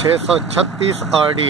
636 RD